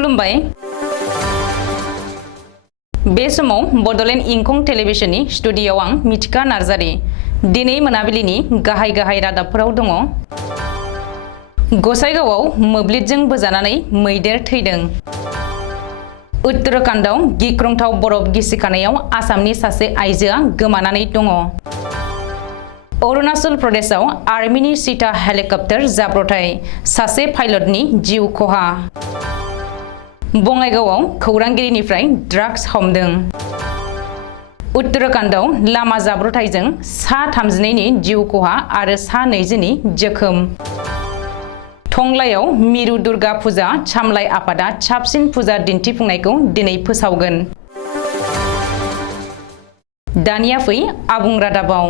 खुलुमबाय बे समाव बडोलेण्ड इंखं टेलिभिजननि स्टुडिय'आव आं मिथिका नार्जारी दिनै मोनाबिलिनि गाहाय रादाबफोराव दङ। गसाइगावआव मोब्लिबजों बोजानानै मैदेर थैदों। उत्तराखंडआव गिख्रंथाव बरफ गिसिखानायाव आसामनि सासे आइजोआ गोमानानै दङ। अरुणाचल प्रदेशआव आर्मिनि चीता हेलिकप्टार जाब्रबथाय सासे पाइलटनि जिउ खहा। बङाइगावआव खौरांगिरिनिफ्राय ड्राग्स हमदों। उत्तराखंडआव लामा जाब्रबथायजों सा 32नि जिउ खहा आरो सा 20नि जोखोम। टंलायाव मिरु दुर्गा फुजा सामलाय आफादा साबसिन फुजा दिन्थिफुंनायखौ दिनै फोसावगोन। दानिया फै आबुं रादाबाव।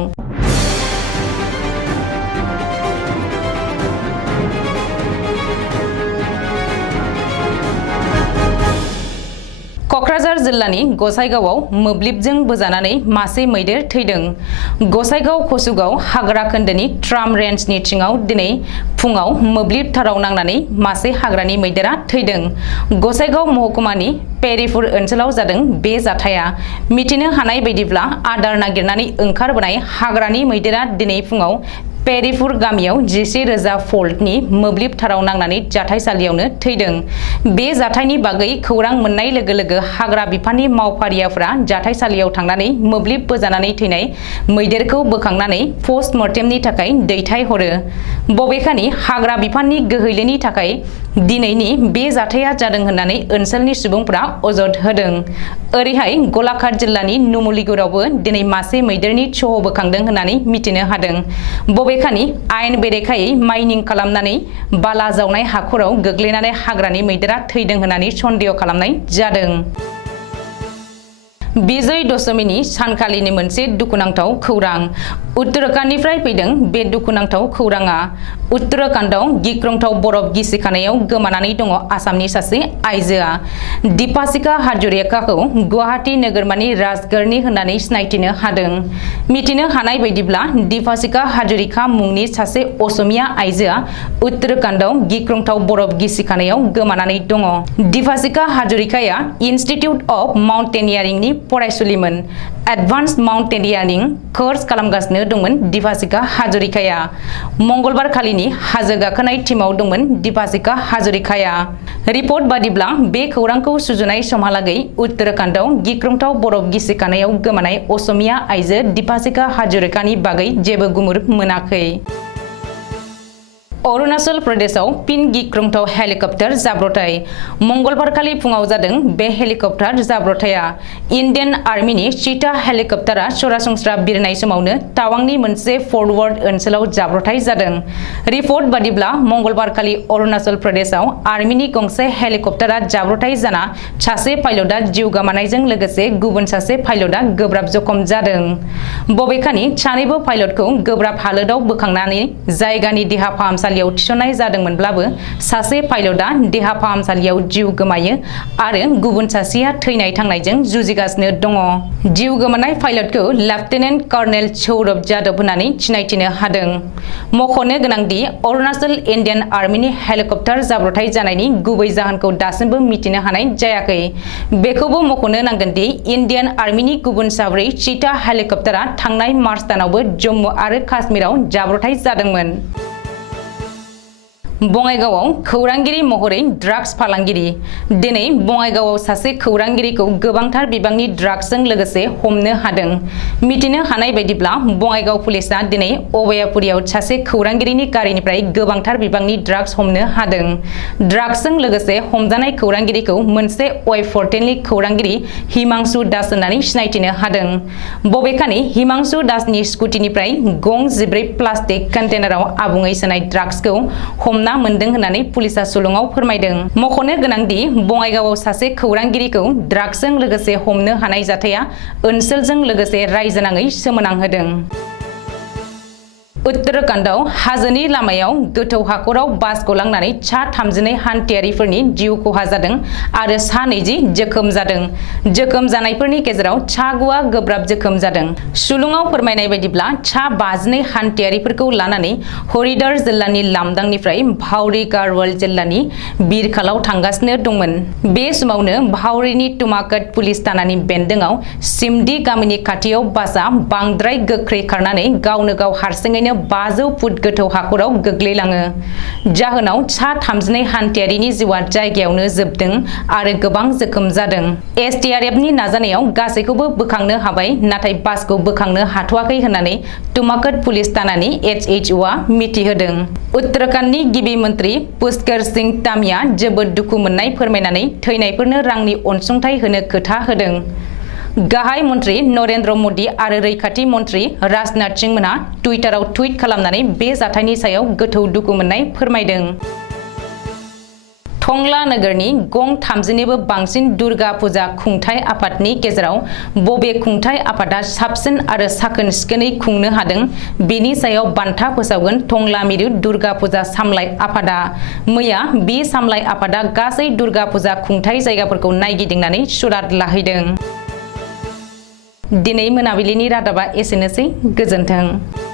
क'क्राझार जिल्लानि गसाइगावआव मोब्लिबजों बोजानानै मासे मैदेर थैदों। गसाइगाव कसुगाव हाग्रा खोन्दोनि ट्राम रेन्जनि सिङाव दिनै फुङाव मोब्लिब थाराव नांनानै मासे हाग्रानि मैदेरा थैदों। गसाइगाव महकुमानि पेरिपुर ओनसोलाव जादों बे जाथाया। मिथिनो हानाय बायदिब्ला आदार नागिरनानै ओंखारबोनाय हाग्रानि मैदेरा दिनै फुङाव पेरिपुर गामियाव 11,000 भल्टनि मोब्लिब थाराव नांनानै जाथायसालियावनो थैदों। बे जाथायनि बागै खौरां मोननाय लोगो लोगो हाग्रा बिफाननि मावफारियाफोरा जाथायसालियाव थांनानै मोब्लिब बोजानानै थैनाय मैदेरखौ बोखांनानै पस्टमर्टेमनि थाखाय दैथायहरो। बबेखानि हाग्रा बिफाननि गोहैलेनि थाखाय दिनैनि बे जाथाया जादों होननानै ओनसोलनि सुबुंफोरा अजद होदों। ओरैहाय गलाघाट जिल्लानि नुमुलिगुरावबो दिनै मासे मैदेरनि सह बोखांदों होननानै मिथिनो हादों। बबेखानि आयेन बेरेखायै माइनिं खालामनानै बाला जावनाय हाखराव गोग्लैनानै हाग्रानि मैदेरा थैदों होननानै सन्देह खालामनाय जादों। विजय दशमीनि सानखालिनि मोनसे दुखुनांथाव खौरां। उत्तराखंडनिफ्राय फैदों बे दुखुनांथाव खौराङा। उत्तराखंडआव गिख्रंथाव बरफ गिसिखानायाव गोमानानै दङ आसामनि सासे आइजोआ। दीपाशिका हाजरिकाखौ गुवाहाटी नोगोरमानि राजगोरनि होननानै सिनायथिनो हादों। मिथिनो हानाय बायदिब्ला दीपाशिका हाजरिका मुंनि सासे असमिया आइजोआ उत्तराखंडआव गिख्रंथाव बरफ गिसिखानायाव गोमानानै दङ। दीपाशिका हाजरिकाया इन्स्टिट्युट अफ माउन्टेनियारिंनि फरायसुलिमोन। एडभान्स माउन्टेनियारिं कोर्स खालामगासिनो दंमोन दीपाशिका हाजरिकाया। मंगलबार खालिनि हाजो गाखोनाय टीमाव दंमोन दीपाशिका हाजरिकाया। रिपर्ट बादिब्ला बे खौरांखौ सुजुनाय समहालागै उत्तराखंडआव गिख्रंथाव बरफ गिसिखानायाव गोमानाय असमिया आइजो दीपाशिका हाजरिकानि बागै जेबो गुमुर मोनाखै। अरुणाचल प्रदेशआव फिन गिख्रंथाव हेलिकप्टार जाब्रबथाय। मंगलबारखालि फुङाव जादों बे हेलिकप्टार जाब्रबथाया। इन्डियान आर्मिनि चीता हेलिकप्टारा सरासनस्रा बिरनाय समावनो टावांनि मोनसे फरवार्ड ओनसोलाव जाब्रबथाय जादों। रिपर्ट बादिब्ला मंगलबारखालि अरुणाचल प्रदेशआव आर्मिनि गंसे हेलिकप्टारा जाब्रबथाय जाना सासे पाइलटआ जिउ गोमानायजों लोगोसे गुबुन सासे पाइलटआ गोब्राब जखम जादों। बबेखानि सानैबो पाइलटखौ गोब्राब हालोदाव बोखांनानै जायगानि देहा फाहामसालियाव थिसननाय जादोंमोनब्लाबो सासे पाइलटआ देहा फाहामसालियाव जिउ गोमायो आरो गुबुन सासेया थैनाय थांनायजों जुजिगासिनो दङ। जिउ गोमानाय पाइलटखौ लेफ्टिनेन्ट कर्नेल सौरभ यादव होननानै सिनायथिनो हादों। मख'नो गोनांदि अरुणाचल इन्डियान आर्मिनि हेलिकप्टार जाब्रबथाय जानायनि गुबै जाहोनखौ दासिमबो मिथिनो हानाय जायाखै। बेखौबो मख'नो नांगोनदि इन्डियान आर्मिनि गुबुन 4 चीता हेलिकप्टारा थांनाय मार्च दानावबो जम्मु आरो काश्मीराव जाब्रबथाय जादोंमोन। बङाइगावआव खौरांगिरि महरै ड्राग्स फालांगिरि। दिनै बङाइगावआव सासे खौरांगिरिखौ गोबांथार बिबांनि ड्राग्सजों लोगोसे हमनो हादों। मिथिनो हानाय बायदिब्ला बङाइगाव पुलिसआ दिनै अभयापुरियाव सासे खौरांगिरिनि गारिनिफ्राय गोबांथार बिबांनि ड्राग्स हमनो हादों। ड्राग्सजों लोगोसे हमजानाय खौरांगिरिखौ मोनसे वेब पर्टेलनि खौरांगिरि हिमांशु दास होननानै सिनायथिनो हादों। बबेखानि हिमांशु दासनि स्कुटिनिफ्राय गं 14 प्लास्टिक कन्टेनाराव आबुङै सोनाय ड्राग्सखौ हमना मोनदों होननानै पुलिसआ सुलुङाव फोरमायदों। मख'नो गोनांदि बङाइगावआव सासे खौरांगिरिखौ ड्राग्सजों लोगोसे हमनो हानाय जाथाया ओनसोलजों लोगोसे रायजोनाङै सोमोनांहोदों। उत्तराखंडआव हाजोनि लामायाव गोथौ हाखराव बास गलांनानै सा 32 हान्थियारिफोरनि जिउ खहा जादों आरो सा 20 जोखोम जादों। जोखोम जानायफोरनि गेजेराव सा 9 गोब्राब जोखोम जादों। सुलुङाव फोरमायनाय बायदिब्ला सा 52 हान्थियारिफोरखौ लानानै हरिद्वार जिल्लानि लामदांनिफ्राय भावरी गारवाल जिल्लानि बिरखालाव थांगासिनो दंमोन। बे समावनो भावरीनि तुमाकट पुलिस थानानि बेन्दोंआव सिमदी गामिनि खाथियाव बासआ बांद्राय गोख्रै खारनानै गावनो गाव हारसिङैनो 500 फुट गोथौ हाखराव गोग्लैलाङो। जाहोनाव सा 32 हान्थियारिनि जिउआ जायगायावनो जोबदों आरो गोबां जोखोम जादों। एसडीआरएफनि नाजानायाव गासैखौबो बोखांनो हाबाय, नाथाय बासखौ बोखांनो हाथ'वाखै होननानै तुमाकट पुलिस थानानि एसएचअआ मिथिहोदों। उत्तराखंडनि गिबि मन्त्रि पुष्कर सिंह धामीआ जोबोद दुखु मोननाय फोरमायनानै थैनायफोरनो रांनि अनसुंथाइ होनो खोथा होदों। गाहाय मन्त्रि नरेन्द्र मदि आरो रैखाथि मन्त्रि राजनाथ सिंह मोनहा टुइटाराव टुइट खालामनानै बे जाथायनि सायाव गोथौ दुखु मोननाय फोरमायदों। टंला नोगोरनि गं 30निबो बांसिन दुर्गा फुजा खुंथाय आफादनि गेजेराव बबे खुंथाय आफादा साबसिन आरो साखोन सिखोनै खुंनो हादों, बेनि सायाव बान्था फोसावगोन टंला मिरु दुर्गा फुजा सामलाय आफादा। मैया बे सामलाय आफादा गासै दुर्गा फुजा खुंथाय जायगाफोरखौ नायगिदिंनानै सुराद लाहैदों। दिनै मोनाबिलिनि रादाबा एसेनोसै। गोजोन्थों।